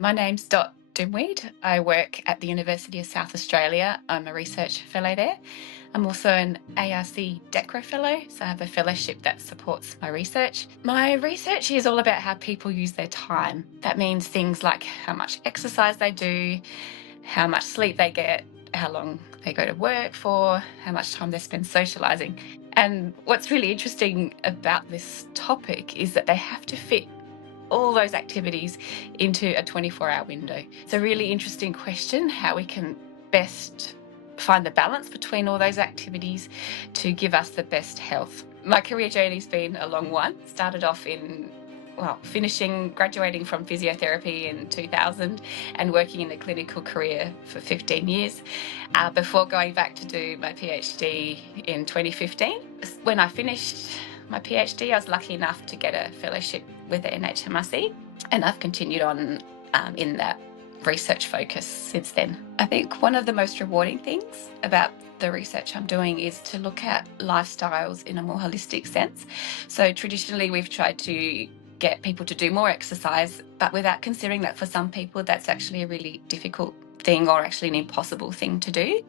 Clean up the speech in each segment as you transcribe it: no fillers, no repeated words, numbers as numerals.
My name's Dr Dumuid. I work at the University of South Australia. I'm a research fellow there. I'm also an ARC DECRA fellow, so I have a fellowship that supports my research. My research is all about how people use their time. That means things like how much exercise they do, how much sleep they get, how long they go to work for, how much time they spend socialising. And what's really interesting about this topic is that they have to fit all those activities into a 24-hour window. It's a really interesting question, how we can best find the balance between all those activities to give us the best health. My career journey's been a long one. Started off in graduating from physiotherapy in 2000 and working in a clinical career for 15 years before going back to do my PhD in 2015. When I finished my PhD, I was lucky enough to get a fellowship with the NHMRC, and I've continued on in that research focus since then. I think one of the most rewarding things about the research I'm doing is to look at lifestyles in a more holistic sense. So traditionally we've tried to get people to do more exercise, but without considering that for some people that's actually a really difficult thing or actually an impossible thing to do.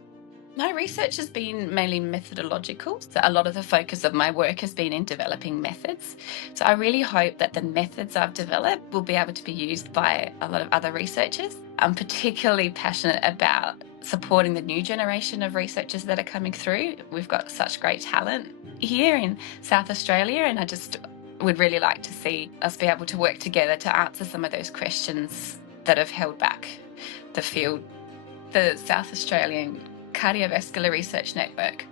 My research has been mainly methodological, so a lot of the focus of my work has been in developing methods. So I really hope that the methods I've developed will be able to be used by a lot of other researchers. I'm particularly passionate about supporting the new generation of researchers that are coming through. We've got such great talent here in South Australia, and I just would really like to see us be able to work together to answer some of those questions that have held back the field. The South Australian Cardiovascular Research Network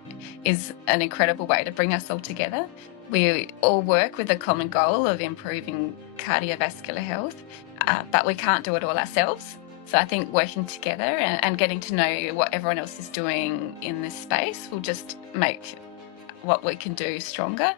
is an incredible way to bring us all together. We all work with a common goal of improving cardiovascular health, but we can't do it all ourselves. So I think working together and getting to know what everyone else is doing in this space will just make what we can do stronger.